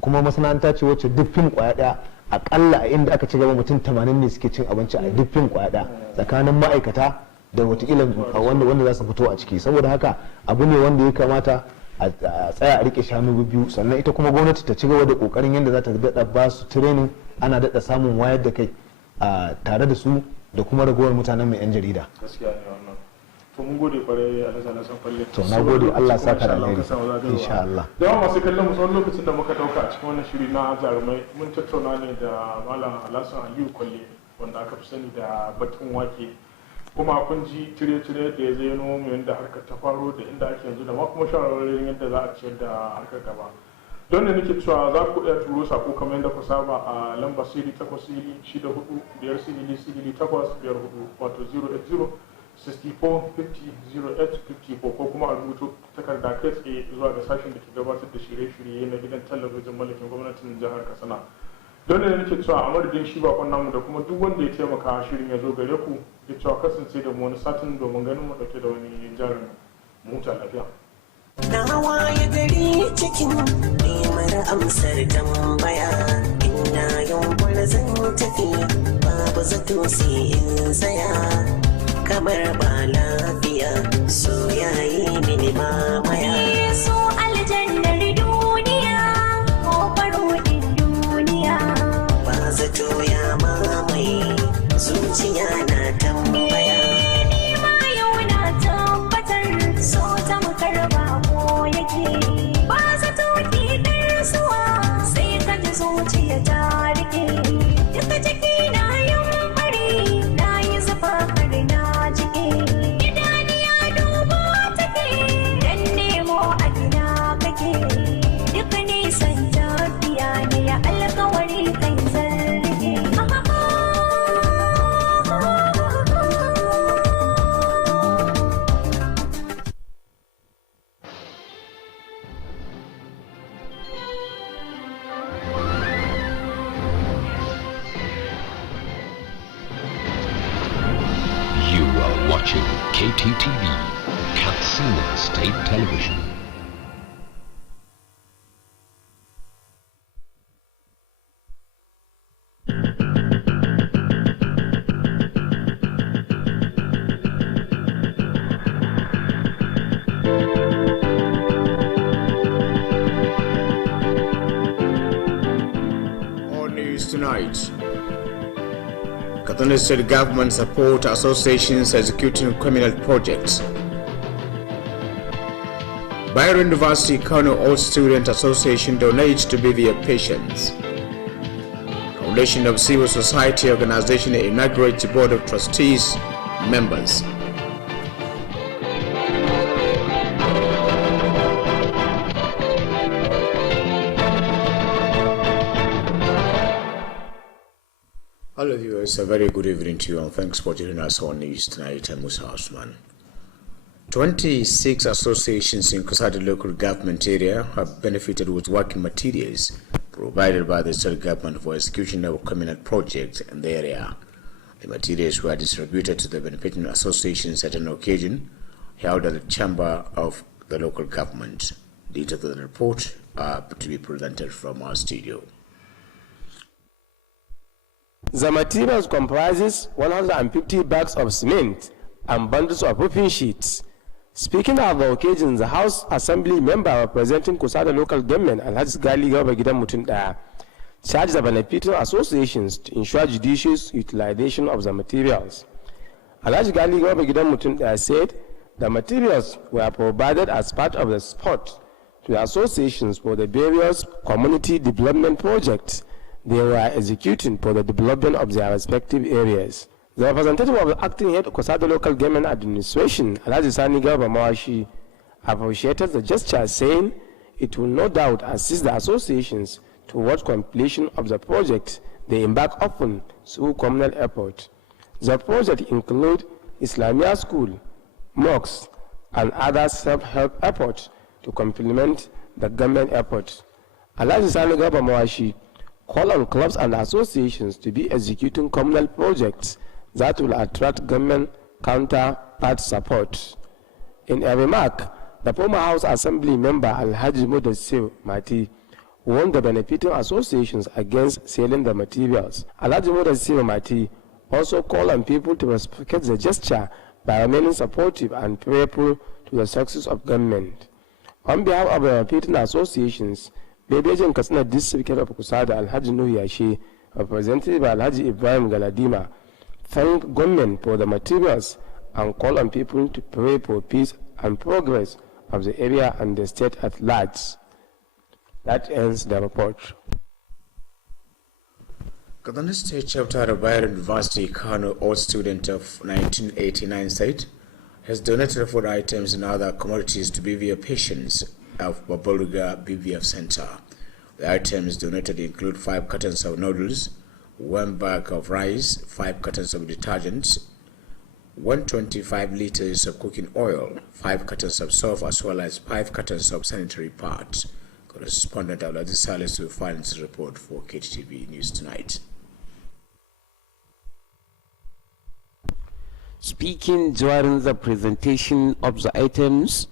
kuma masana'anta ce wacce duk fim kwaya daya akalla a inda aka ci gaba mutum 80 ne suke cin abinci a duk fim kwaya daya tsakanin ma'aikata da watakila wanda za su fito a ciki. Saboda haka abu ne wanda ya kamata a tsaya a rike shanu biyu, sannan ita kuma gwamnati ta ci gaba da kokarin yadda za ta daɗa ba su training, ana daɗa samun wayar da kai tare da su da kuma ragowar mutanen mai 'yan jarida. Gaskiya ne wannan. To mun gode kwarai a nasa nasan falle. To na gode, Allah saka da alheri. Insha Allah. Da yawan masu kallon musamman lokacin da muka dauka a cikin wannan shiri na jarumai mun tattauna ne da Malam Alhassan Aliyu Kwalle wanda aka fi sani da Batun Wake. Kuma kun ji cire-cire da ya zaino mu yadda harkar ta faro da inda ake yanzu da ma kuma shawarwarin yadda za a ciyar da harkar gaba. Don da nake cewa za ku iya turo sako kamar yadda ku saba a lambar sili 8 sili 6 4 5 sili sili 8 5 4 wato 080 64 50 08 54 ko kuma a rubuto takarda kai tsaye zuwa ga sashen da ke gabatar da shirye-shirye na gidan talabijin mallakin gwamnatin jihar Katsina. Don da nake cewa a madadin shi bakon namu da kuma duk wanda ya taimaka shirin ya zo gare ku ya cewa kasance da mu wani satin domin ganin mu dauke da wani jarin muta lafiya. Na waye gari cikin neman amsar tambaya, ina yunkura zan tafi babu zato sai in tsaya, kamar ba lafiya so yayi mini mamaya. So aljannar duniya ko farodin duniya, ba zato ya mamaye zuciya na tambaya. Ni ma yau na tabbatar so ta makarba ba zato ki darsuwa sai ka ji zuciya ta rike, duka jiki na yin bari na yi zufa har na jike, idaniya duba take dan nemo a gina kake, duka nisan tafiya ne ya alkawari kai zarge. Watching Kttv, Katsina State Television. All news tonight. Kttv State Government support associations executing criminal projects. Bayero University Kano All Student Association donates to be their patients. Foundation of Civil Society Organization inaugurates Board of Trustees members. Hello viewers, a very good evening to you and thanks for joining us on News Tonight. I'm Musa Osman. 26 associations in Kasada local government area have benefited with working materials provided by the state government for execution of criminal projects in the area. The materials were distributed to the benefiting associations at an occasion held at the chamber of the local government. Details of the report are to be presented from our studio. The materials comprises 150 bags of cement and bundles of roofing sheets. Speaking at the occasion, the House Assembly member representing Kusada local government, Alhaji Gali Garba Gidan Mutunda, charged the benefiting associations to ensure judicious utilization of the materials. Alhaji Gali Garba Gidan Mutunda said the materials were provided as part of the support to the associations for the various community development projects they were executing for the development of their respective areas. The representative of the acting head of Kusada local government administration, Alhaji Sani Garba Mawashi, appreciated the gesture, saying it will no doubt assist the associations towards completion of the project they embark upon through communal effort. The project includes Islamia School, mosques, and other self-help efforts to complement the government effort. Alhaji Sani Garba Mawashi call on clubs and associations to be executing communal projects that will attract government counterpart support. In a remark, the former House Assembly member Alhaji Mudassir Mati warned the benefiting associations against selling the materials. Alhaji Modassi Mati also called on people to reciprocate the gesture by remaining supportive and prayerful to the success of government. On behalf of the benefiting associations, Bebejan Katsina District of Kusada Alhaji Nuhu Yashi, represented by Alhaji Ibrahim Galadima, thanked government for the materials and called on people to pray for peace and progress of the area and the state at large. That ends the report. Kaduna State Chapter of Bayero University, Kano, old student of 1989 state, has donated food items and other commodities to BVF patients of Babaluga BVF Center. The items donated include 5 cartons of noodles, 1 bag of rice, 5 cartons of detergents, 125 liters of cooking oil, 5 cartons of soap, as well as 5 cartons of sanitary pads. Correspondent Abdulaziz Salis will find this report for Kttv News Tonight. Speaking during the presentation of the items,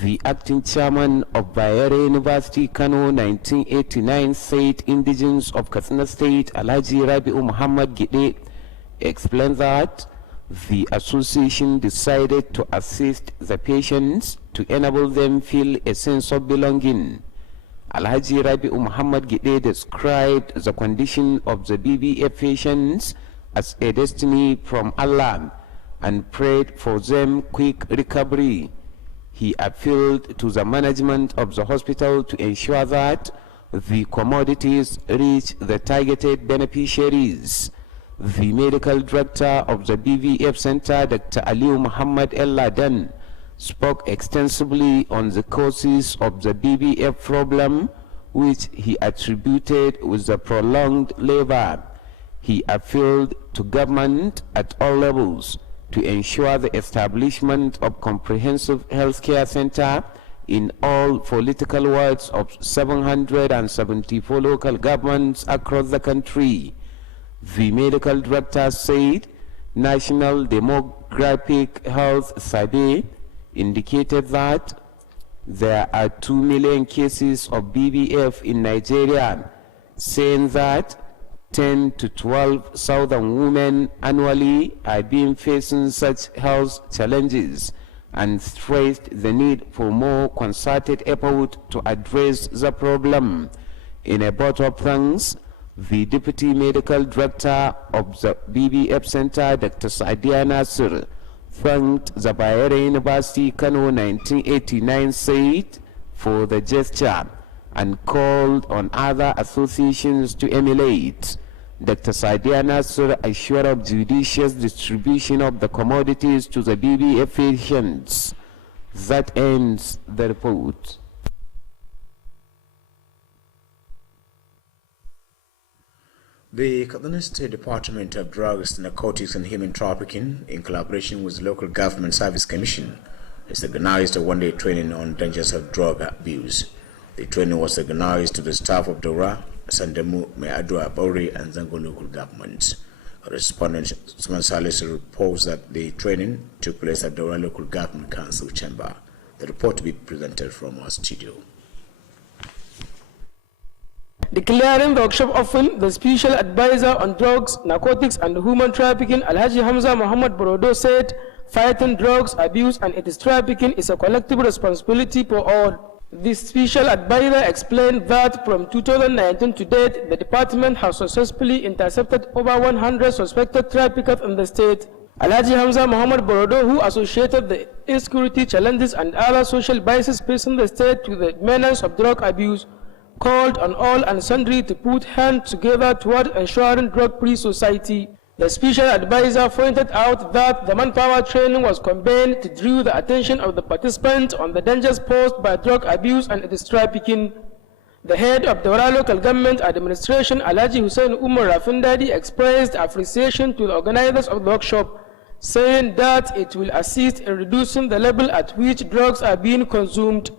the acting chairman of Bayero University, Kano, 1989, said indigents of Katsina State, Alhaji Rabi'u Muhammad Gide, explained that the association decided to assist the patients to enable them feel a sense of belonging. Alhaji Rabi'u Muhammad Gide described the condition of the BBF patients as a destiny from Allah and prayed for them quick recovery. He appealed to the management of the hospital to ensure that the commodities reach the targeted beneficiaries. The medical director of the BVF Center, Dr. Aliu Muhammad El Laden, spoke extensively on the causes of the BVF problem, which he attributed with the prolonged labor. He appealed to government at all levels to ensure the establishment of comprehensive healthcare center in all political wards of 774 local governments across the country. The medical director said National Demographic Health Survey indicated that there are 2 million cases of BVF in Nigeria, saying that 10 to 12,000 women annually are being facing such health challenges, and stressed the need for more concerted effort to address the problem. In a vote of thanks, the Deputy Medical Director of the BBF Center, Dr. Sadia Nasir, thanked the Bayero University, Kano, 1989 said for the gesture and called on other associations to emulate. Dr. Sadia Nasir assured of judicious distribution of the commodities to the BBF patients. That ends the report. The Kaduna State Department of Drugs, Narcotics and Human Trafficking, in collaboration with the Local Government Service Commission, has organized a one-day training on dangers of drug abuse. The training was organized to the staff of Dora, Sandemu, Meadua, Bauri, and Zango local governments. Respondent Suman Salis reports that the training took place at Dora Local Government Council Chamber. The report to be presented from our studio. Declaring the workshop open, the Special Advisor on Drugs, Narcotics and Human Trafficking, Alhaji Hamza Muhammad Borodo, said fighting drugs abuse and its trafficking is a collective responsibility for all. The Special Advisor explained that from 2019 to date, the department has successfully intercepted over 100 suspected traffickers in the state. Alhaji Hamza Muhammad Borodo, who associated the insecurity challenges and other social biases facing the state with the menace of drug abuse, called on all and sundry to put hands together toward ensuring drug-free society. The Special Advisor pointed out that the manpower training was combined to draw the attention of the participants on the dangers posed by drug abuse and its trafficking. The head of the Dora Local Government Administration, Alhaji Hussein Umar Rafindadi, expressed appreciation to the organizers of the workshop, saying that it will assist in reducing the level at which drugs are being consumed.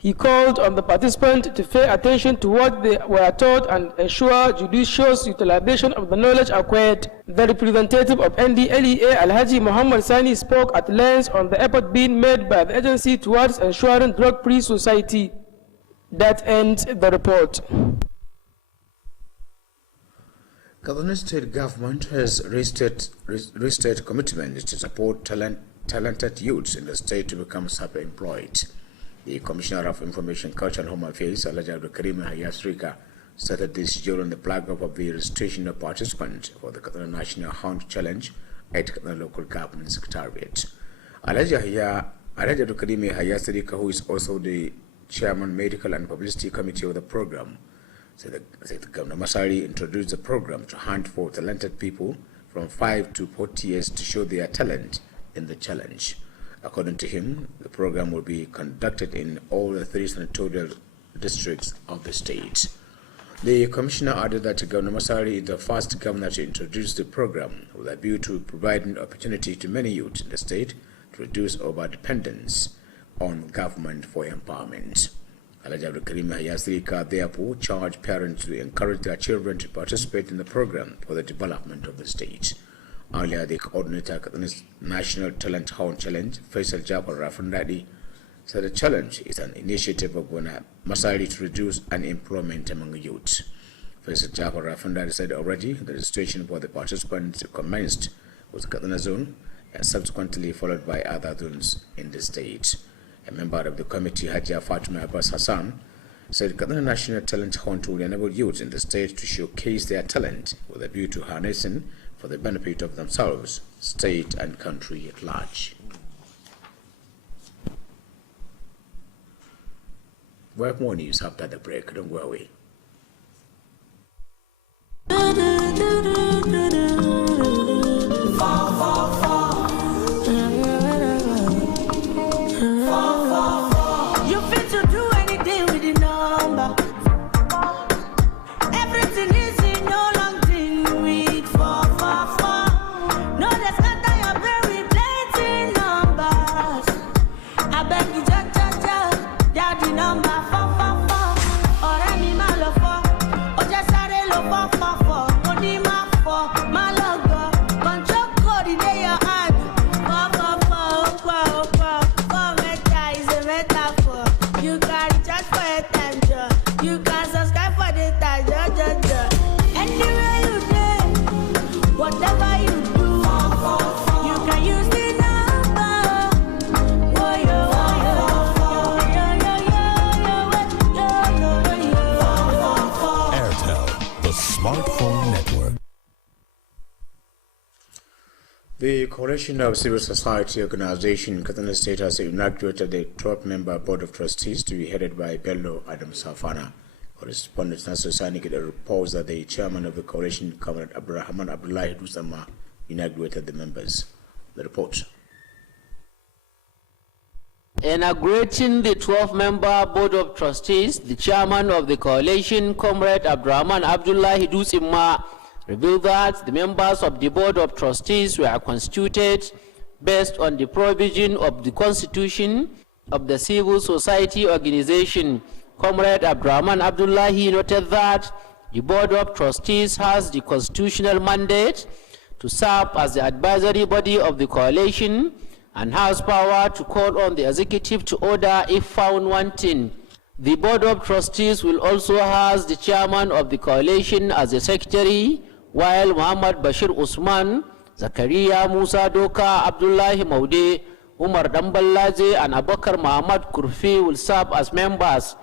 He called on the participants to pay attention to what they were taught and ensure judicious utilization of the knowledge acquired. The representative of NDLEA, Alhaji Muhammad Sani, spoke at length on the effort being made by the agency towards ensuring drug-free society. That ends the report. Kaduna State Government has restated commitment to support talented youths in the state to become self-employed. The Commissioner of Information, Culture and Home Affairs, Alhaji Kttv Hayasrika, started this during the flag off of the registration of participants for the Kaduna National Hunt Challenge at Kaduna Local Government Secretariat. Alhaji Kttv Hayasrika, who is also the Chairman, Medical and Publicity Committee of the program, said that Governor Masari introduced the program to hunt for talented people from 5 to 40 years to show their talent in the challenge. According to him, the program will be conducted in all the 3 senatorial districts of the state. The commissioner added that Governor Masari is the first governor to introduce the program with a view to providing opportunity to many youth in the state to reduce over-dependence on government for empowerment. Alhaji Kttv Hayasrika therefore charged parents to encourage their children to participate in the program for the development of the state. Earlier, the coordinator of the National Talent Hunt Challenge, Faisal Jafar Rafandadi, said the challenge is an initiative of Governor Masari to reduce unemployment among youths. Faisal Jafar Rafandadi said already the registration for the participants commenced with Kaduna Zone and subsequently followed by other zones in the state. A member of the committee, Hajia Fatima Abbas Hassan, said Kaduna National Talent Hunt will enable youths in the state to showcase their talent with a view to harnessing for the benefit of themselves, state and country at large. We'll have more news after the break. Don't go away. The Coalition of Civil Society Organization in Kaduna State has inaugurated a 12-member Board of Trustees to be headed by Bello Adam Safana. Correspondent Nasser Sani reports that the chairman of the coalition, Comrade Abdurrahman Abdullahi Dusama, inaugurated the members. The report. Inaugurating the 12-member Board of Trustees, the chairman of the coalition, Comrade Abdurrahman Abdullahi Dusima, revealed that the members of the Board of Trustees were constituted based on the provision of the Constitution of the Civil Society Organization. Comrade Abdurrahman Abdullahi noted that the Board of Trustees has the constitutional mandate to serve as the advisory body of the coalition and has power to call on the executive to order if found wanting. The Board of Trustees will also have the chairman of the coalition as the secretary, while Muhammad Bashir Usman, Zakaria Musa Doka, Abdullahi Maude, Umar Damballaje, and Abakar Muhammad Kurfi will serve as members.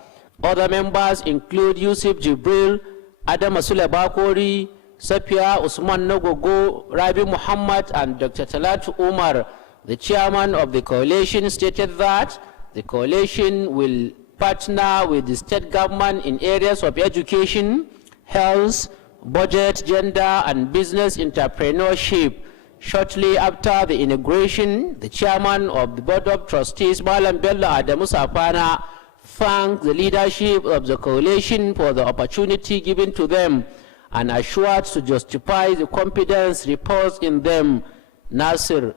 Other members include Yusuf Jibril, Adam Asule Bakori, Sapia Usman Nogogo, Rabi Muhammad, and Dr. Talatu Umar. The chairman of the coalition stated that the coalition will partner with the state government in areas of education, health, budget, gender, and business entrepreneurship. Shortly after the inauguration, the chairman of the Board of Trustees, Malam Bello Adamu Safana, thanked the leadership of the coalition for the opportunity given to them and assured to justify the confidence reposed in them. Nasir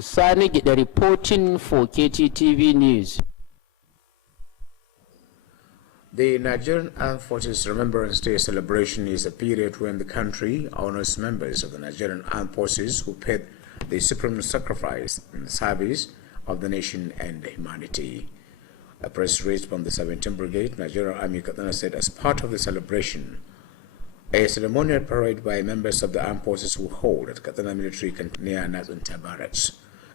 Sani, the reporting for Kttv News. The Nigerian Armed Forces Remembrance Day celebration is a period when the country honors members of the Nigerian Armed Forces who paid the supreme sacrifice in the service of the nation and humanity. A press release from the 17th Brigade, Nigerian Army Katsina said as part of the celebration, a ceremonial parade by members of the armed forces will hold at Katsina Military Camp near Nazunta Barracks.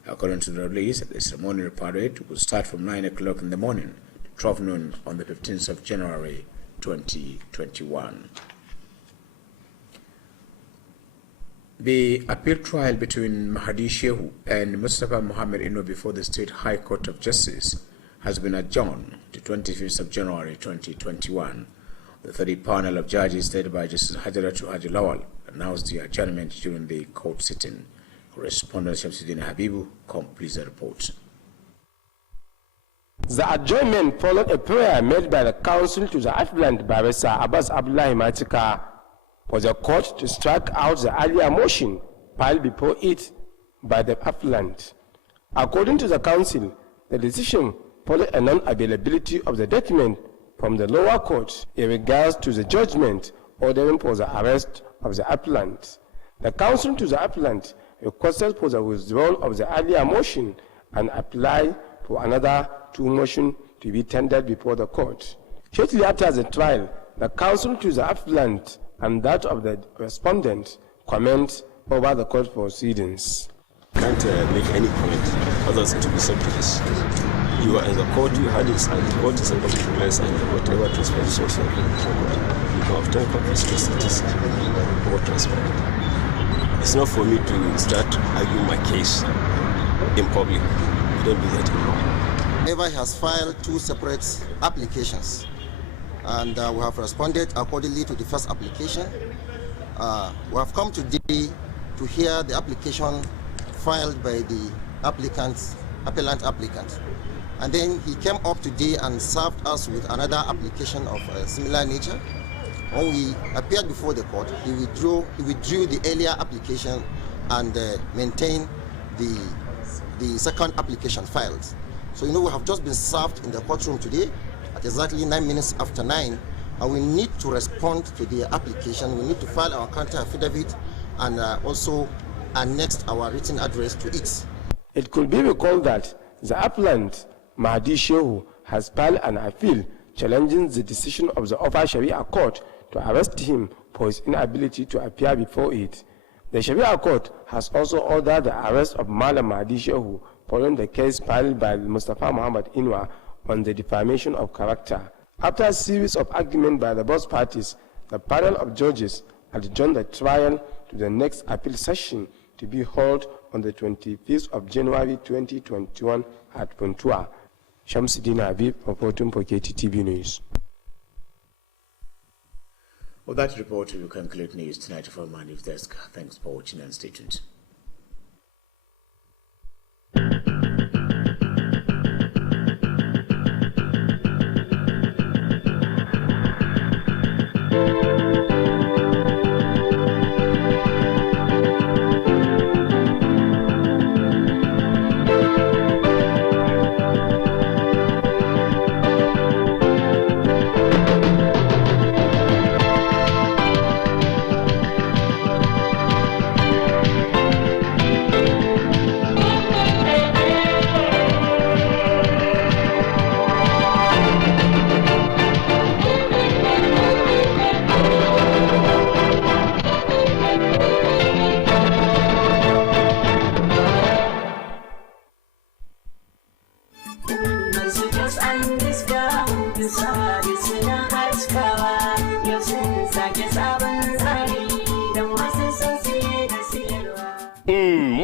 According to the release, the ceremonial parade will start from 9 o'clock in the morning to 12 noon on the 15th of January 2021. The appeal trial between Mahdi Shehu and Mustafa Mohammed Ino before the State High Court of Justice has been adjourned to 25th of January 2021. The 30 panel of judges led by Justice Hajaratu Haji Lawal announced the adjournment during the court sitting. Correspondent Shamsuddin Habibu completes the report. The adjournment followed a prayer made by the counsel to the appellant Barrister Abbas Abdullahi Matika for the court to strike out the earlier motion filed before it by the appellant. According to the counsel, the decision followed a non-availability of the document from the lower court in regards to the judgment ordering for the arrest of the appellant. The counsel to the appellant requested for the withdrawal of the earlier motion and applied for another 2 motions to be tendered before the court. Shortly after the trial, the counsel to the appellant and that of the respondent comment over the court proceedings. I can't make any comment other than to be subject. You are in the court, you had it, and the court is about to place, and whatever transpires also. You can obtain copies to this what transpired. It's not for me to start arguing my case in public. We don't do that anymore. Eva has filed 2 separate applications, and we have responded accordingly to the first application. We have come today to hear the application filed by the appellant. And then he came up today and served us with another application of a similar nature. When we appeared before the court, he withdrew the earlier application and maintained the second application filed. So we have just been served in the courtroom today at exactly 9 minutes after 9, and we need to respond to the application. We need to file our counter affidavit and also annex our written address to it. It could be recalled that the appellant, Mahdi Shehu, has filed an appeal challenging the decision of the Upper Sharia Court to arrest him for his inability to appear before it. The Sharia Court has also ordered the arrest of Malam Mahdi Shehu following the case filed by Mustafa Muhammad Inwa on the defamation of character. After a series of arguments by the both parties, the panel of judges adjourned the trial to the next appeal session to be held on the 25th of January 2021 at Puntua. Shamsuddin Habib, reporting for Kttv News. Well, that report will conclude news tonight from my news desk. Thanks for watching and stay tuned.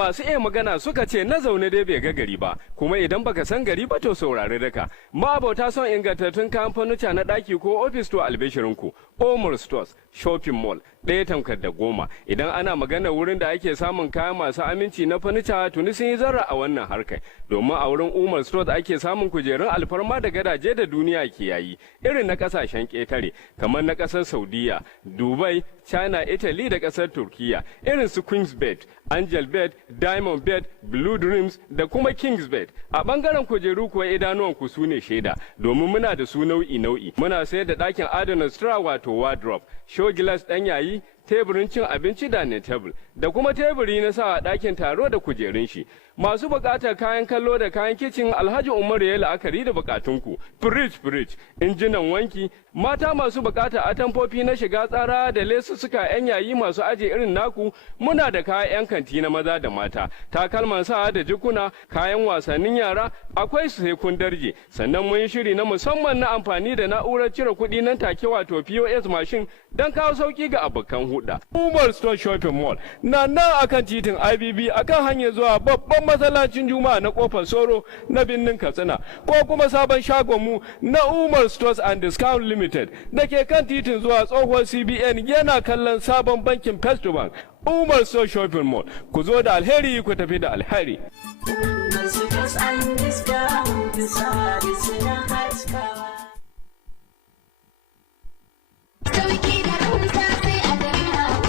Masu iya magana suka ce na zaune dai bai ga gari ba, kuma idan baka san gari ba to saurari daka. Ma'abota son ingantattun kayan fanuta na ɗaki ko ofis to albishirinku. Omar Stores Shopping Mall ɗaya tamkar da goma. Idan ana magana wurin da ake samun kaya masu aminci na fanuta tuni sun yi zarra a wannan harkar. Domin a wurin Omar Stores ake samun kujerun alfarma da gadaje da duniya ke yayi. Irin na ƙasashen ƙetare kamar na ƙasar Saudiya, Dubai, China, Italy da ƙasar Turkiya. Irin su Queen's Bed, Angel Bed, Diamond Bed, Blue Dreams da kuma King's Bed. A ɓangaren kujeru kuwa idanuwanku su ne shaida domin muna da su nau'i-nau'i. Muna sayar da ɗakin adana sutura wato wardrobe, show glass ɗan yayi, teburin cin abinci dining table da kuma teburi na sa ɗakin taro da kujerun shi. Masu buƙatar kayan kallo da kayan kicin Alhaji Umar ya la'akari da buƙatunku. Fridge, injinan wanki, mata masu buƙatar atamfofi na shiga tsara da lesussuka 'yan yayi masu aje irin naku, muna da kayan 'yan kanti na maza da mata, takalman sa da jikuna, kayan wasannin yara, akwai su sai kun darje. Sannan mun yi shiri na musamman na amfani da na'urar cire kuɗi nan take wato POS machine don kawo sauki ga abokan huɗa. Umar Store Shopping Mall na nan akan titin IBB akan hanyar zuwa babban masallacin Juma'a na Kofar Soro na birnin Katsina, ko kuma sabon shagon mu na Umar Stores and Discount Limited da ke kan titin zuwa tsohuwar CBN yana kallon sabon bankin First Bank. Umar Store Shopping Mall, ku zo da alheri ku tafi da alheri.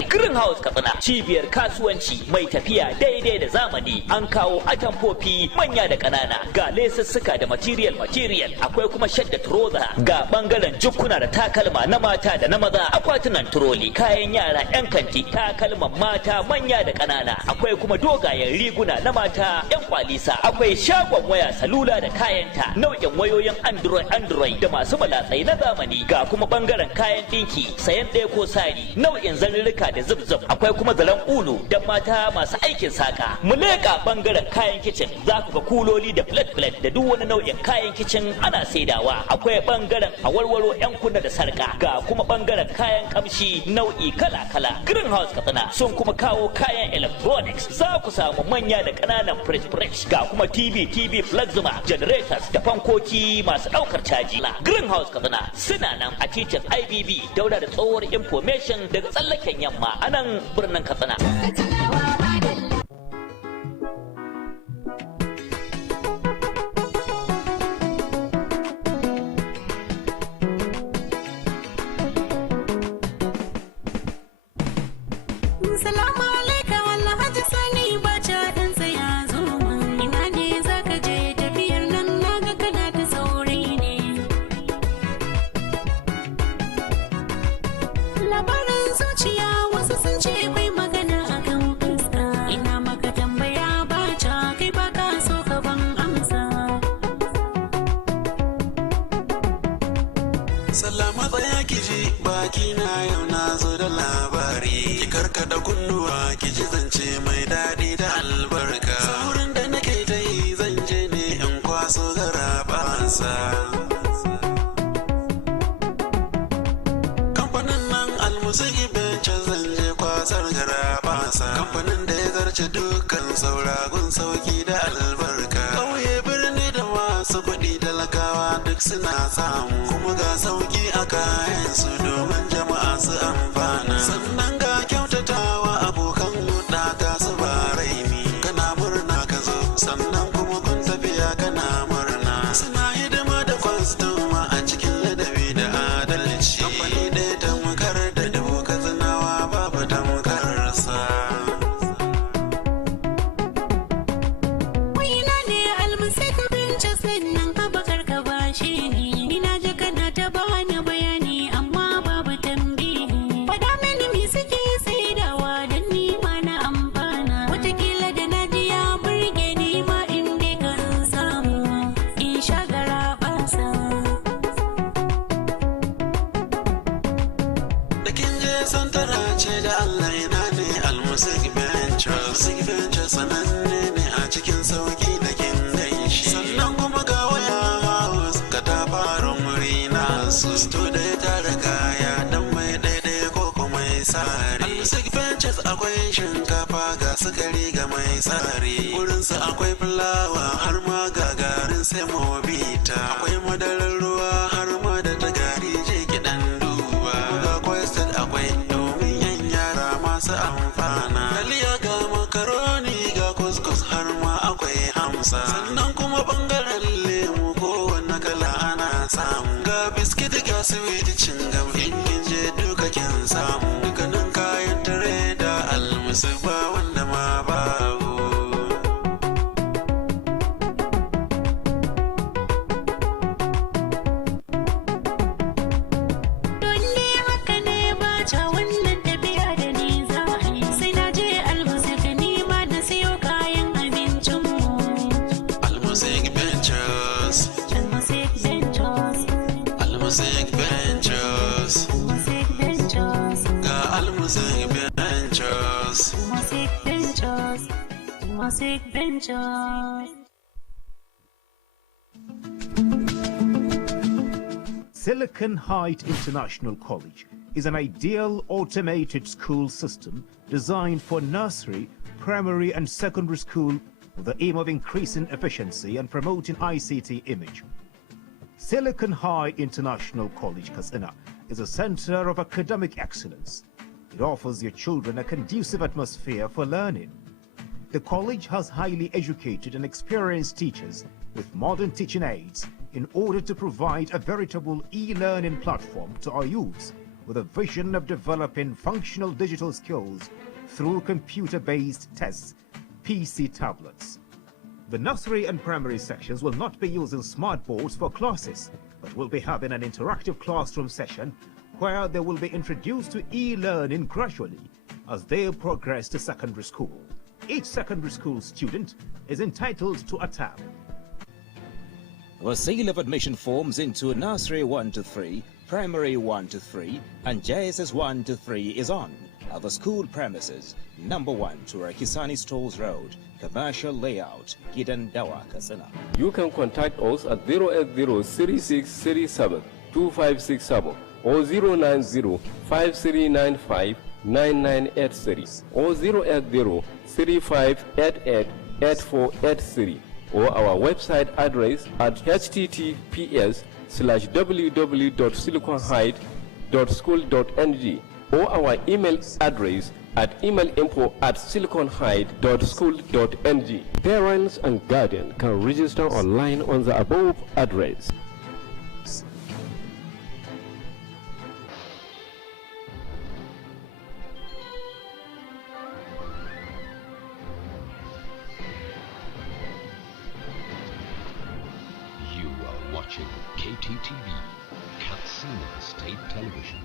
Greenhouse Katsina, cibiyar kasuwanci mai tafiya daidai da zamani. An kawo atamfofi manya da ƙanana, ga lesussuka da material, akwai kuma shadda trouser, ga bangaren jukkuna da takalma na mata da na maza, akwatunan turoli, kayan yara 'yan kanti, takalman mata manya da ƙanana, akwai kuma dogayen riguna na mata 'yan kwalisa, akwai shagon waya salula da kayanta, nau'in wayoyin Android da masu malatsai na zamani, ga kuma bangaren kayan ɗinki, sayan ɗaya ko sari, nau'in zanurruka da zub akwai kuma zaren ulu da mata masu aikin saka. Mu leƙa bangaren kayan kicin, za ku ga kuloli da plate da duk wani nau'in kayan kicin ana saidawa. Akwai bangaren awarwaro 'yan kunna da sarka, ga kuma bangaren kayan kamshi nau'i kala-kala. Greenhouse Katsina sun kuma kawo kayan electronics, za ku samu manya da ƙananan fridge, ga kuma TV plasma, generators da fankoki masu ɗaukar caji. Greenhouse Katsina suna nan a titin IBB daura da tsohuwar information daga tsallaken yamma a nan birnin Katsina. Salamu alaikum Alhaji Sani Bacha ɗan tsaya zo min. Ina ne za ka je tafiyar nan naga kana ta sauri ne. Labarin zuciya wasu sun ce akwai magana a kan fuska. Ina maka tambaya Bacha kai ba ka so ka ban amsa. Salama tsaya ki ji baki na yau na zo da labari. Ki karkada kunnuwa ki ji zance mai daɗi da albarka. Saurin da nake ta yi zan je ne in kwaso garabansa. Kamfanin nan almusiki bencin zan je kwasar garabansa. Kamfanin da ya zarce dukkan sauragun sauki da albarka. Ƙauye birni da masu kuɗi talakawa duk suna samu. Kuma ga sauki a kayan su domin jama'a su amfana. Sannan ga kyautatawa abokan hudda ta su ba raini. Kana murna ka zo sannan kuma kun tafiya kana murna. Suna hidima da kwastoma a cikin ladabi da adalci. Kamfani ɗaya tamkar da dubu katsinawa babu tamkarsa. Waina ne almusika bincin sannan ka bakar ka bashi ni. Ina ji kana ta bani bayani amma babu tambihi. Faɗa mini me suke saidawa don ni ma na amfana. Wataƙila da na ji ya burge ni ma in dai kan samu in sha garaɓasa. Da kin je santara ce da Allah ina ne almusik ventures. Ventures sananne ne a cikin sauki da kin ganshi. Sannan kuma ga waya house ka ta fara wuri na su. Sto da ya tara kaya dan mai daidai ko kuma mai tsari. Almusik ventures akwai shinkafa ga sukari ga mai tsari. Wurinsu akwai fulawa har ma ga garin semovita. Akwai madarar ruwa har ma da ta gari je gidan duba. Ga kwested akwai domin yan yara masu amfana. Taliya ga makaroni ga kuskus har ma akwai hamsa. Sannan kuma bangaren lemu kowanne kala ana samu. Ga biskit ga sweet cingam in kin je duka kin samu. Dukkanin kayan tare da almusu ba wanda ma babu. Don ne haka ne Bacha wannan tafiya da music ventures. Music ventures. Music ventures. Silicon Heights International College is an ideal automated school system designed for nursery, primary and secondary school with the aim of increasing efficiency and promoting ICT image. Silicon Heights International College, Katsina, is a center of academic excellence. It offers your children a conducive atmosphere for learning. The college has highly educated and experienced teachers with modern teaching aids in order to provide a veritable e-learning platform to our youths with a vision of developing functional digital skills through computer-based tests, PC tablets. The nursery and primary sections will not be using smart boards for classes, but will be having an interactive classroom session where they will be introduced to e-learning gradually as they progress to secondary school. Each secondary school student is entitled to a tab. The sale of admission forms into Nursery 1 to 3, Primary 1 to 3, and JSS 1 to 3 is on at the school premises, number 1 Turakisani Stores Road, Commercial Layout, Gidandawa, Katsina. You can contact us at 080-3637-2567 or 090-5395-9983 or 080-3588-8483 or our website address at https:/www.siliconheight.school.ng or our email address at email.info@siliconheight.school.ng. Parents and guardians can register online on the above address. You are watching Kttv, Katsina State Television.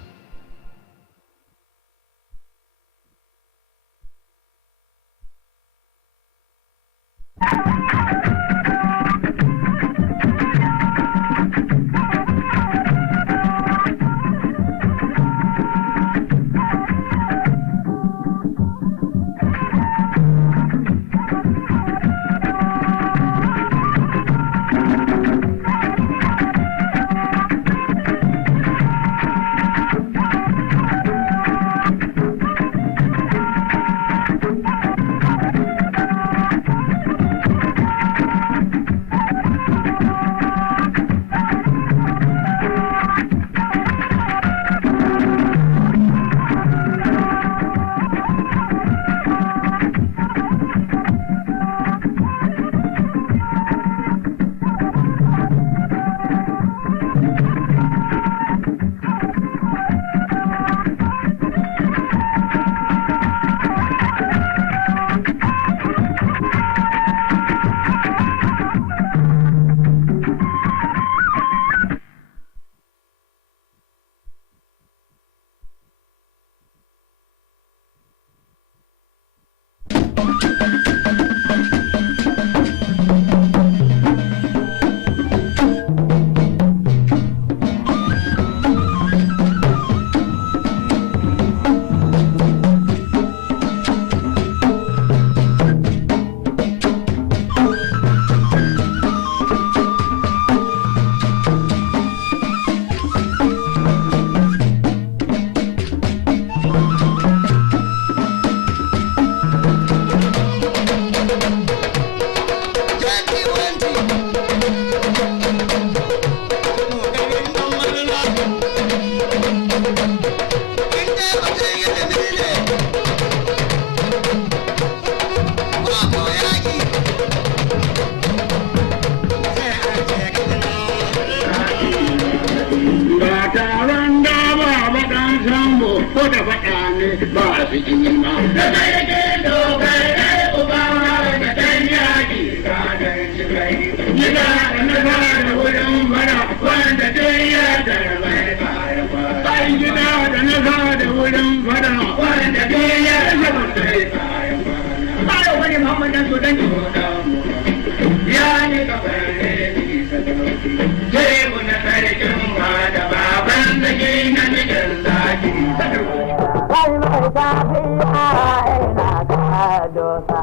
ina ka dosa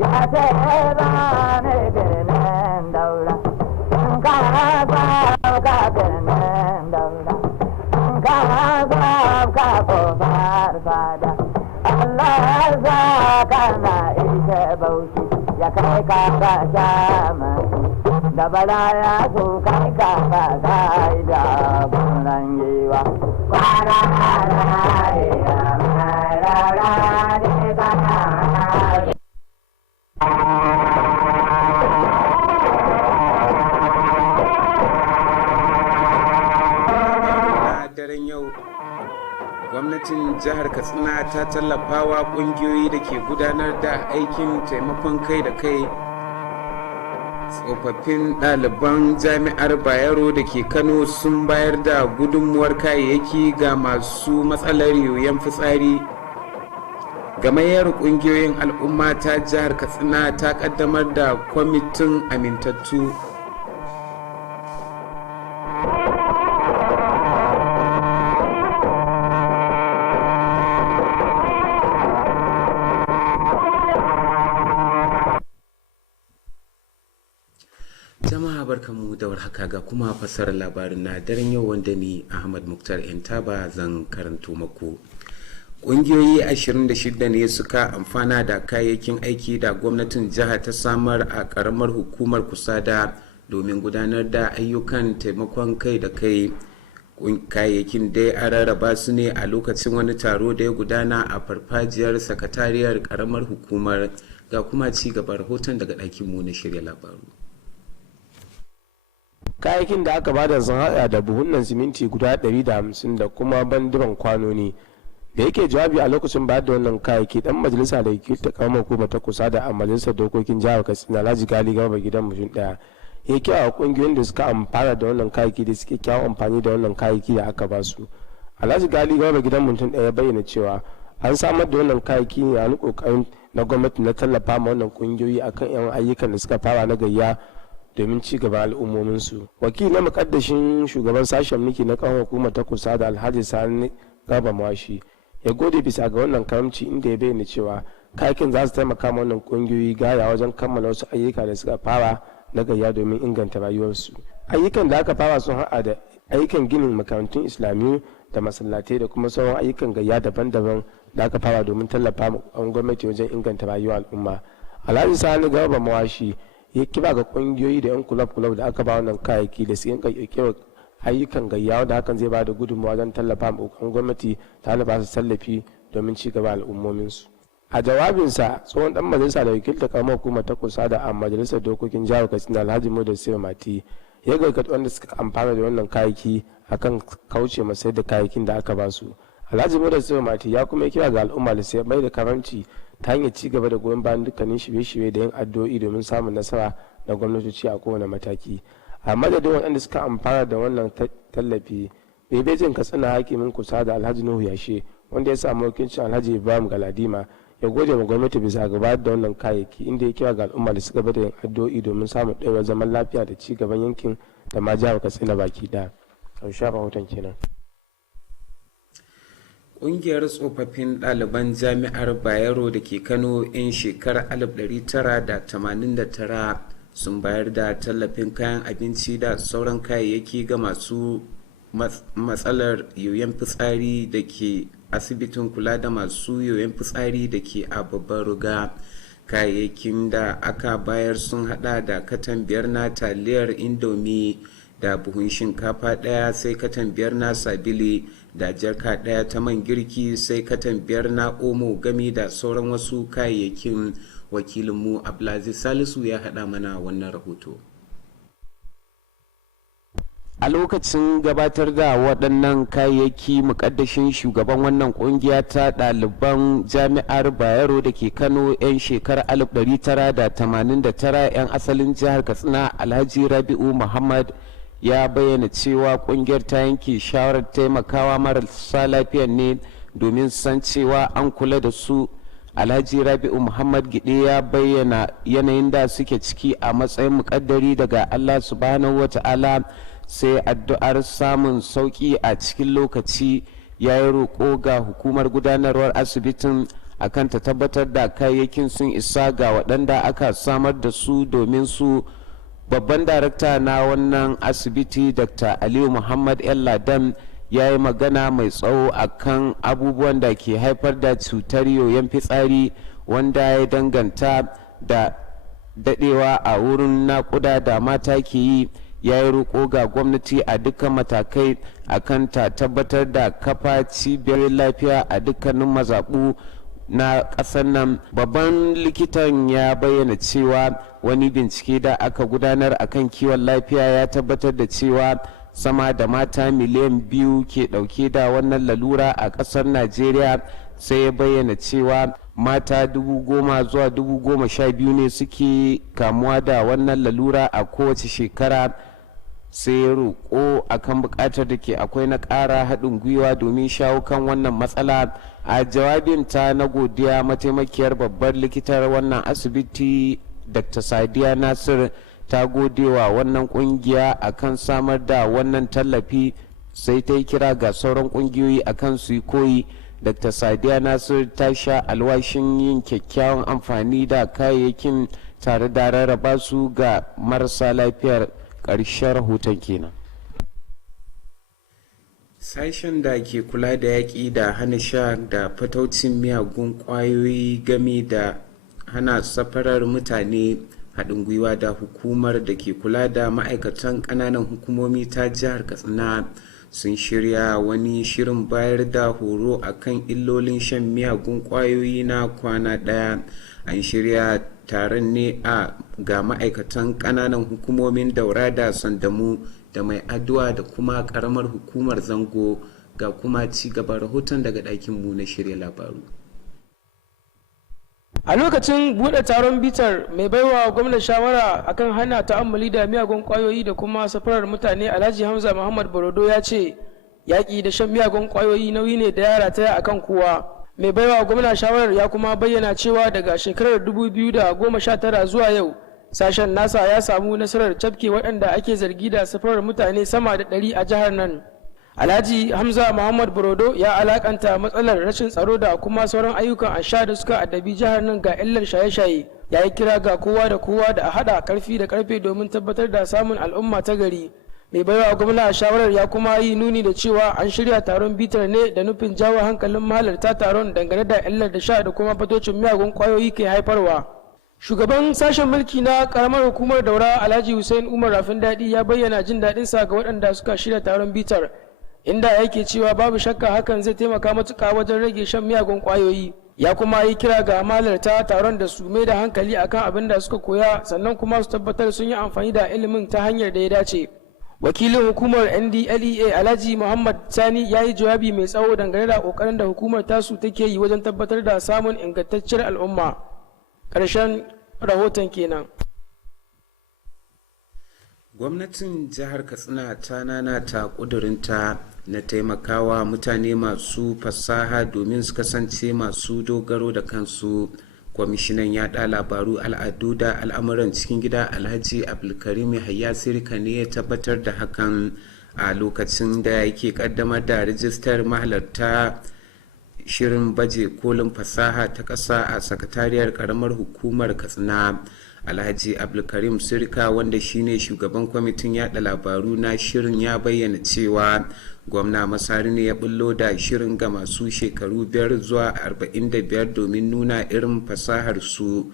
ya ce ba ne birnin daura ka ba ka birnin daura ka ba ka kofar fada Allah za ka na ishe bauchi ya kai ka ga jamani da bala ya so kai ka ga da bunan yiwa kwana daren yau gwamnatin jihar katsina ta tallafawa kungiyoyi da ke gudanar da aikin taimakon kai da kai. Tsofaffin ɗaliban jami'ar bayero da ke kano sun bayar da gudunmuwar kayayyaki ga masu matsalar yoyon fitsari. Gamayyar ƙungiyoyin al'umma ta jihar katsina ta ƙaddamar da kwamitin amintattu. Jama'a barkanmu da warhaka ga kuma fassarar labarin na daren yau wanda ni Ahmad Muktar Entaba zan karanto maku. Ƙungiyoyi 26 ne suka amfana da kayayyakin aiki da gwamnatin jiha ta samar a ƙaramar hukumar Kusada domin gudanar da ayyukan taimakon kai da kai. Kayayyakin dai an rarraba su ne a lokacin wani taro da ya gudana a farfajiyar sakatariyar ƙaramar hukumar. Ga kuma ci gaba rahoton daga ɗakinmu na shirya labaru. Kayayyakin da aka bada sun hada da buhunan siminti guda 150 da kuma banduran kwanoni. Da yake jawabi a lokacin bayar da wannan kayayyaki, dan majalisa da ke ta karamar hukumar ta kusa da a majalisar dokokin jihar Katsina Alhaji Gali Garba gidan mutum daya ya kira kungiyoyin da suka amfana da wannan kayayyaki da suke kyawun amfani da wannan kayayyaki da aka ba su. Alhaji Gali Garba gidan mutum daya ya bayyana cewa an samar da wannan kayayyaki ne a wani kokarin na gwamnati na tallafa ma wannan kungiyoyi akan yan ayyukan da suka fara na gayya domin ci gaba al'ummominsu. Wakili na mukaddashin shugaban sashen miki na karamar hukumar ta kusa da Alhaji Sani Garba Mawashi ya gode bisa ga wannan karamci inda ya bayyana cewa kayakin za su taimaka ma wannan kungiyoyi gaya wajen kammala wasu ayyuka da suka fara na gayya domin inganta rayuwarsu. Ayyukan da aka fara sun haɗa da ayyukan ginin makarantun islamiyu da masallatai da kuma sauran ayyukan gayya daban-daban da aka fara domin tallafa ma gwamnati wajen inganta rayuwar al'umma. Alhaji Sani Garba Mawashi ya kira ga kungiyoyi da 'yan kulab-kulab da aka ba wannan kayayyaki da su yin kirkirar ayyukan gayya da hakan zai ba da gudunmawa don tallafa ma gwamnati ta ba su tallafi domin ci gaba al'ummominsu. A jawabinsa tsohon dan majalisa da wakilta karamar hukumar ta kusa da a majalisar dokokin jihar Katsina Alhaji Mudassir Mati ya gargaɗi wanda suka amfana da wannan kayayyaki akan kauce masai da kayayyakin da aka ba su. Alhaji Mudassir Mati ya kuma kira ga al'umma da sai mai da karamci ta hanyar ci gaba da goyon bayan dukkanin shirye-shirye da yin addu'o'i domin samun nasara na gwamnatoci a kowane mataki. A madadin waɗanda suka amfana da wannan tallafi, bebejin Katsina hakimin kusa da Alhaji Nuhu Yashe wanda ya samu wakilcin Alhaji Ibrahim Galadima ya gode ma gwamnati bisa gabatar da wannan kayayyaki inda ya kira ga al'umma da suka bada yin addu'o'i domin samun ɗaya zaman lafiya da ci gaban yankin da ma jihar Katsina baki ɗaya. Ƙarshen rahoton kenan. Ƙungiyar tsofaffin ɗaliban jami'ar Bayero da ke Kano 'yan shekarar 1989 sun bayar da tallafin kayan abinci da sauran kayayyaki ga masu matsalar yoyon fitsari da ke asibitin kula da masu yoyon fitsari da ke a babbar ruga. Kayayyakin da aka bayar sun hada da katan 5 na taliyar indomi da buhun shinkafa ɗaya, sai katan 5 na sabili da jarka ɗaya ta man girki, sai katan 5 na omo gami da sauran wasu kayayyakin. Wakilinmu Abdulaziz Salisu ya haɗa mana wannan rahoto. A lokacin gabatar da waɗannan kayayyaki, mukaddashin shugaban wannan ƙungiya ta ɗaliban jami'ar Bayero da ke Kano 'yan shekarar 1989 'yan asalin jihar Katsina Alhaji Rabi'u Muhammad ya bayyana cewa ƙungiyar ta yanke shawarar taimakawa marasa lafiyar ne domin san cewa an kula da su. Alhaji Rabi'u Muhammad Gide ya bayyana yanayin da suke ciki a matsayin muƙaddari daga Allah subhanahu wa ta'ala, sai addu'ar samun sauƙi a cikin lokaci. Ya yi roƙo ga hukumar gudanarwar asibitin akan ta tabbatar da kayayyakin sun isa ga waɗanda aka samar da su domin su. Babban darakta na wannan asibiti Dr. Aliyu Muhammad El Ladan ya yi magana mai tsawo akan abubuwan da ke haifar da cutar yoyon fitsari wanda ya danganta da dadewa a wurin nakuda da mata ke yi. Ya yi roƙo ga gwamnati a dukkan matakai akan ta tabbatar da kafa cibiyar lafiya a dukkanin mazaɓu na ƙasar nan. Babban likitan ya bayyana cewa wani bincike da aka gudanar akan kiwon lafiya ya tabbatar da cewa sama da mata miliyan 2 ke ɗauke da wannan lalura a ƙasar Najeriya. Sai ya bayyana cewa mata 10,000 zuwa 12,000 ne suke kamuwa da wannan lalura a kowace shekara. Sai ya roƙo akan buƙatar da ke akwai na ƙara haɗin gwiwa domin shawo kan wannan matsala. A jawabinta na godiya, mataimakiyar babbar likitar wannan asibiti Dr. Sadiya Nasir ta gode wa wannan kungiya akan samar da wannan tallafi, sai ta yi kira ga sauran kungiyoyi akan su yi koyi. Dr. Sadiya Nasir ta sha alwashin yin kyakkyawan amfani da kayayyakin tare da rarraba su ga marasa lafiyar. Ƙarshen rahoton kenan. Sashen da ke kula da yaƙi da hana sha da fataucin miyagun ƙwayoyi game da hana safarar mutane haɗin gwiwa da hukumar da ke kula da ma'aikatan ƙananan hukumomi ta jihar Katsina sun shirya wani shirin bayar da horo akan illolin shan miyagun ƙwayoyi na kwana ɗaya. An shirya taron ne ga ma'aikatan ƙananan hukumomin Daura da Sandamu da Mai Addu'a da kuma ƙaramar hukumar Zango. Ga kuma ci gaban rahoton daga ɗakinmu na shirya labaru. A lokacin buɗe taron bitar, mai baiwa gwamnan shawara akan hana ta'ammali da miyagun kwayoyi da kuma safarar mutane Alhaji Hamza Muhammad Borodo ya ce yaƙi da shan miyagun kwayoyi nauyi ne da yara ta akan kowa. Mai baiwa gwamnan shawarar ya kuma bayyana cewa daga shekarar 2019 zuwa yau sashen nasa ya samu nasarar cafke waɗanda ake zargi da safarar mutane sama da 100 a jihar nan. Alhaji Hamza Muhammad Borodo ya alakanta matsalar rashin tsaro da kuma sauran ayyukan asha da suka addabi jihar nan ga illar shaye-shaye. Ya yi kira ga kowa da kowa da a haɗa karfi da karfe domin tabbatar da samun al'umma ta gari. Mai baiwa gwamna shawarar ya kuma yi nuni da cewa an shirya taron bitar ne da nufin jawo hankalin mahalarta taron dangane da illar da sha da kuma fatocin miyagun kwayoyi ke haifarwa. Shugaban sashen mulki na karamar hukumar Daura Alhaji Hussein Umar Rafin Daɗi ya bayyana jin daɗinsa ga waɗanda suka shirya taron bitar, inda yake cewa babu shakka hakan zai taimaka matuƙa wajen rage shan miyagun ƙwayoyi. Ya kuma yi kira ga mahalarta taron da su mai da hankali akan abin da suka koya, sannan kuma su tabbatar sun yi amfani da ilimin ta hanyar da ya dace. Wakilin hukumar NDLEA Alhaji Muhammad Sani ya yi jawabi mai tsawo dangane da ƙoƙarin da hukumar tasu take yi wajen tabbatar da samun ingantacciyar al'umma. Ƙarshen rahoton kenan. Gwamnatin jihar Katsina ta nanata ƙudurinta na taimakawa mutane masu fasaha domin su kasance masu dogaro da kansu. Kwamishinan yaɗa labaru, al'adu da al'amuran cikin gida Alhaji Abdulkarim Yahaya Sirika ne ya tabbatar da hakan a lokacin da yake kaddamar da rijistar mahalarta shirin baje kolin fasaha ta ƙasa a sakatariyar ƙaramar hukumar Katsina. Alhaji Abdulkarim Sirika, wanda shine shugaban kwamitin yada labaru na shirin, ya bayyana cewa gwamna Masari ne ya bullo da shirin ga masu shekaru 5 zuwa 45 domin nuna irin fasahar su.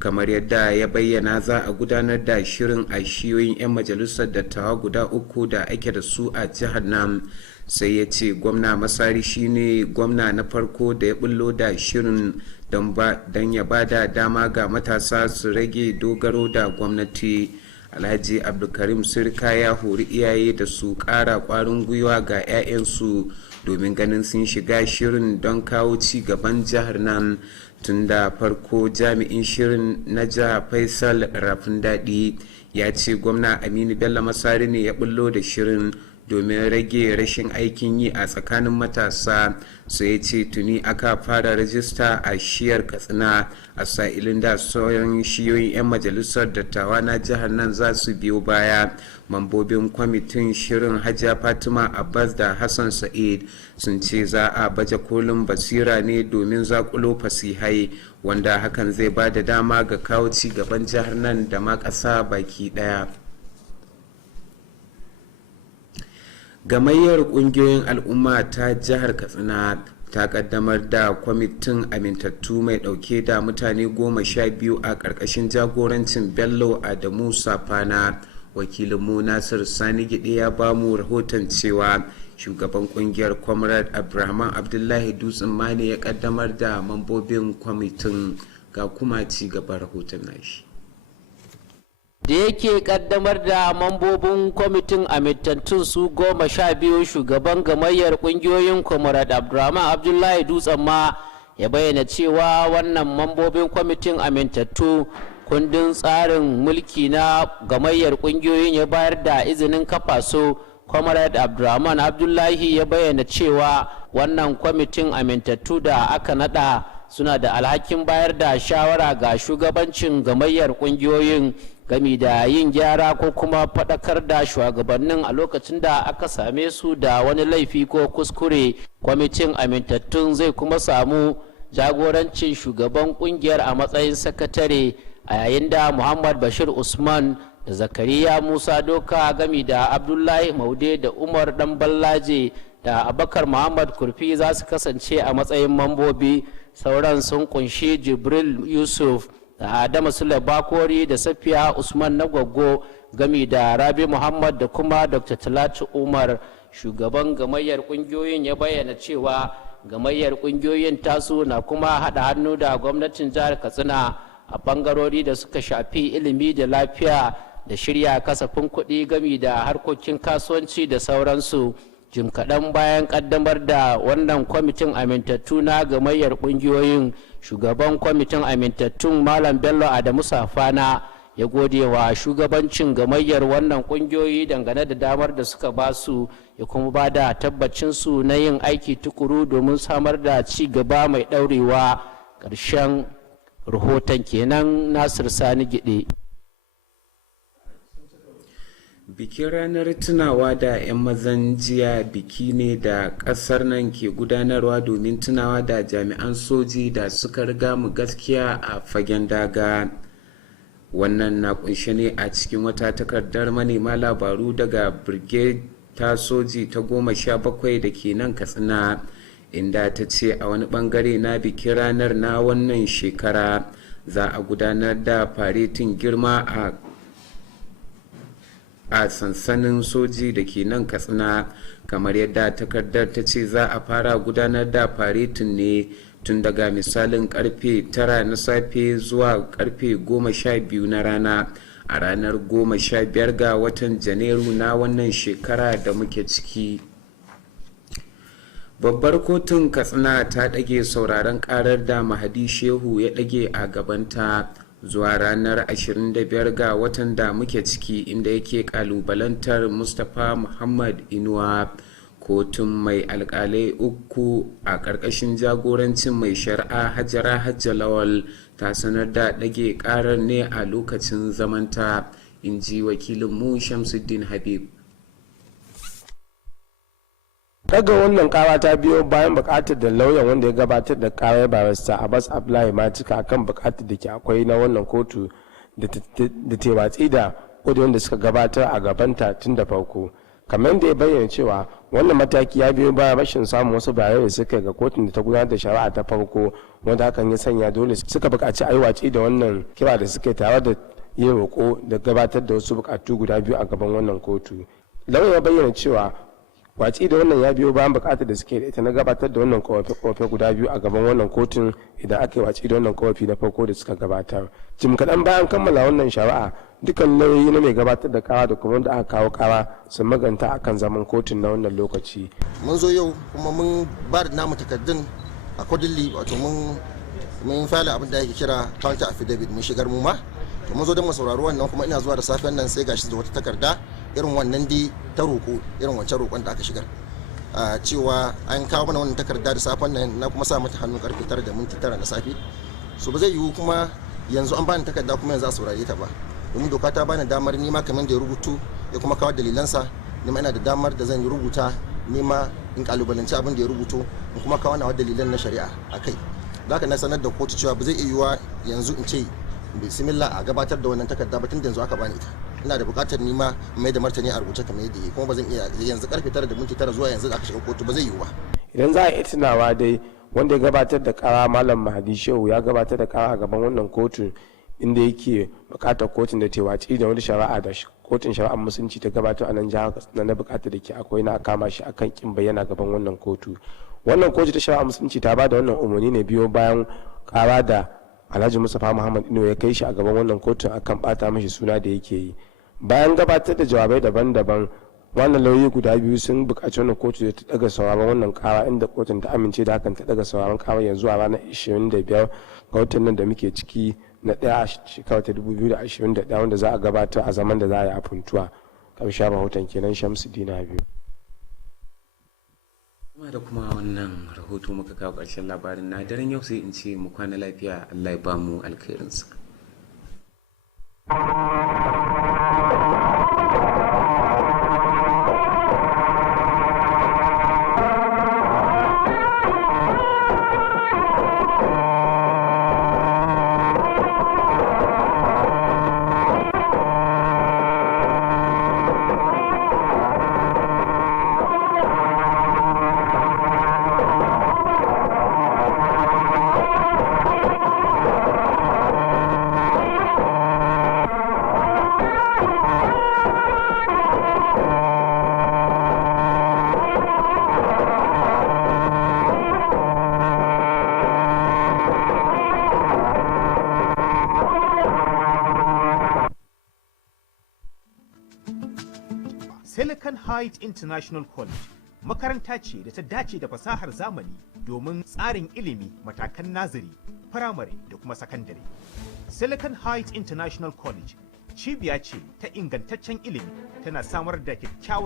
Kamar yadda ya bayyana, za a gudanar da shirin a shiyoyin 'yan majalisar dattawa guda 3 da ake da su a jihar nan. Sai ya ce gwamna Masari shine gwamna na farko da ya bullo da shirin don ya bada dama ga matasa su rage dogaro da gwamnati. Alhaji Abdulkarim Sirka ya hori iyaye da su ƙara ƙwarin gwiwa ga 'ya'yansu domin ganin sun shiga shirin don kawo ci gaban jihar nan. Tun da farko jami'in shirin na jihar Faisal Rafin Daɗi ya ce gwamna Aminu Bello Masari ne ya bullo da shirin domin rage rashin aikin yi a tsakanin matasa. Sai ya ce tuni aka fara rajista a shiyar Katsina a sa'ilin da sauran shiyoyin 'yan majalisar dattawa na jihar nan za su biyo baya. Mambobin kwamitin shirin Hajiya Fatima Abbas da Hassan Sa'id sun ce za a baje kolin basira ne domin zakulo fasihai, wanda hakan zai ba da dama ga kawo ci gaban jihar nan da ma ƙasa baki ɗaya. Gamayyar ƙungiyoyin al'umma ta jihar Katsina ta kaddamar da kwamitin amintattu mai ɗauke da mutane 12 a ƙarƙashin jagorancin Bello Adamu Safana. Wakilinmu Nasir Sani Gide ya ba mu rahoton cewa shugaban kungiyar Comrade Abraman Abdullahi Dutsen Mane ya kaddamar da mambobin kwamitin, ga kuma ci gaba rahoton nashi. Da yake kaddamar da mambobin kwamitin amintattun su 12, shugaban gamayyar kungiyoyin Comrade Abraman Abdullahi Dutsen ma ya bayyana cewa wannan mambobin kwamitin amintattu kundin tsarin mulki na gamayyar kungiyoyin ya bayar da izinin kafa su. Comrade Abdurrahman Abdullahi ya bayyana cewa wannan kwamitin amintattu da aka nada suna da alhakin bayar da shawara ga shugabancin gamayyar kungiyoyin gami da yin gyara ko kuma faɗakar da shugabannin a lokacin da aka same su da wani laifi ko kuskure. Kwamitin amintattun zai kuma samu jagorancin shugaban kungiyar a matsayin sakatare, a yayin da Muhammad Bashir Usman da Zakariya Musa Doka gami da Abdullahi Maude da Umar Dan Ballaje da Abakar Muhammad Kurfi za su kasance a matsayin mambobi. Sauran sun kunshi Jibril Yusuf da Adama Sule Bakori da Safiya Usman Nagwaggo gami da Rabi Muhammad da kuma Dr. Talatu Umar. Shugaban gamayyar kungiyoyin ya bayyana cewa gamayyar kungiyoyin tasu na kuma haɗa hannu da gwamnatin jihar Katsina a bangarori da suka shafi ilimi da lafiya da shirya kasafin kuɗi gami da harkokin kasuwanci da sauransu. Jim kaɗan bayan ƙaddamar da wannan kwamitin amintattu na gamayyar ƙungiyoyin, shugaban kwamitin amintattun Malam Bello Adamu Safana ya gode wa shugabancin gamayyar wannan ƙungiyoyi dangane da damar da suka basu, ya kuma ba da tabbacinsu na yin aiki tukuru domin samar da ci gaba mai ɗaurewa. Ƙarshen rahoton kenan. Nasir Sani Gide. Bikin ranar tunawa da 'yan mazan jiya biki ne da kasar nan ke gudanarwa domin tunawa da jami'an soji da suka riga mu gaskiya a fagen daga. Wannan na kunshe ne a cikin wata takardar manema labaru daga Brigade ta soji ta 17 da ke nan Katsina, inda ta ce a wani bangare na bikin ranar na wannan shekara za a gudanar da faretin girma a sansanin soji da ke nan Katsina. Kamar yadda takardar ta ce za a fara gudanar da faretin ne tun daga misalin karfe 9 na safe zuwa karfe 12 na rana a ranar 15 ga watan Janairu na wannan shekara da muke ciki. Babbar kotun Katsina ta ɗage sauraron karar da Mahadi Shehu ya ɗage a gabanta zuwa ranar 25 ga watan da muke ciki, inda yake kalubalantar Mustapha Muhammad Inuwa. Kotun mai alkalai 3 a ƙarƙashin jagorancin mai shari'a Hajara Hajja Lawal ta sanar da ɗage karar ne a lokacin zamanta, in ji wakilinmu Shamsuddin Habib. daga wannan kara ta biyo bayan bukatar da lauyan wanda ya gabatar da karar barista Abbas Abdullahi Matika akan bukatar da ke akwai na wannan kotu da ta watsi da kudin da suka gabatar a gabanta tun da farko. Kamar da ya bayyana cewa wannan mataki ya biyo bayan rashin samun wasu bayanai da suka ga kotun da ta gudanar da shari'a ta farko, wanda hakan ya sanya dole suka bukaci a yi watsi da wannan kira da suka tare da yin roƙo da gabatar da wasu bukatu guda biyu a gaban wannan kotu. Lauyan ya bayyana cewa watsi da wannan ya biyo bayan bukatar da suke da ita na gabatar da wannan kowafe guda biyu a gaban wannan kotun idan aka yi watsi da wannan kowafi na farko da suka gabatar. Jim kaɗan bayan kammala wannan shari'a, dukkan lauyoyi na mai gabatar da kara da kuma wanda aka kawo kara sun maganta akan zaman kotun na wannan lokaci. Mun zo yau kuma mun ba da namu takardun a kodilli, wato mun fara abin da ake kira counter affidavit mun shigar mu ma. To mun zo don mu saurari wannan, kuma ina zuwa da safen nan sai gashi da wata takarda irin wannan dai ta roƙo irin wancan roƙon da aka shigar cewa an kawo mana wannan takarda da safen nan na kuma sa mata hannu karfe 9:09 na safe so ba zai yiwu kuma yanzu an bani takarda kuma yanzu a saurare ta ba domin doka ta bani damar nima kamar da ya rubutu ya kuma kawo dalilansa nima ina da damar da zan yi rubuta nima in kalubalanci abin da ya rubuto in kuma kawo nawa dalilan na shari'a a kai da haka na sanar da kotu cewa ba zai iya yiwuwa yanzu in ce bismillah a gabatar da wannan takarda ba tun da yanzu aka bani ita ina da buƙatar nima mai da martani a rubuce kamar yadda yi kuma ba zan iya yanzu karfe 9:09 zuwa yanzu da aka shiga kotu ba zai yiwu ba idan za a yi tunawa dai wanda ya gabatar da kara malam mahadi shehu ya gabatar da kara a gaban wannan kotu inda yake bukatar kotun da ta watsi da wani shari'a da kotun shari'ar musulunci ta gabatar a nan jihar Katsina na bukatar da ke akwai na kama shi akan kin bayyana gaban wannan kotu wannan kotu ta shari'ar musulunci ta ba da wannan umarni ne biyo bayan kara da Alhaji Mustapha Muhammad Ino ya kai shi a gaban wannan kotun akan bata mashi suna da yake yi bayan gabatar da jawabai daban-daban wannan lauyi guda biyu sun buƙaci wannan kotu da ta daga sauraron wannan kara inda kotun ta amince da hakan ta daga sauraron kara yanzu a ranar 25 ga watan nan da muke ciki na ɗaya a shekarar ta 2021 wanda za a gabatar a zaman da za a yi a Funtuwa ƙarshen rahoton kenan Shamsuddin biyu. kuma da kuma wannan rahoto muka kawo ƙarshen labarin na daren yau sai in ce mu kwana lafiya Allah ya ba mu alkhairinsa. Silicon Heights International College makaranta ce da ta dace da fasahar zamani domin tsarin ilimi matakan naziri, firamare da kuma sakandare. Silicon Heights International College cibiya ce ta ingantaccen ilimi tana samar da kyakkyawar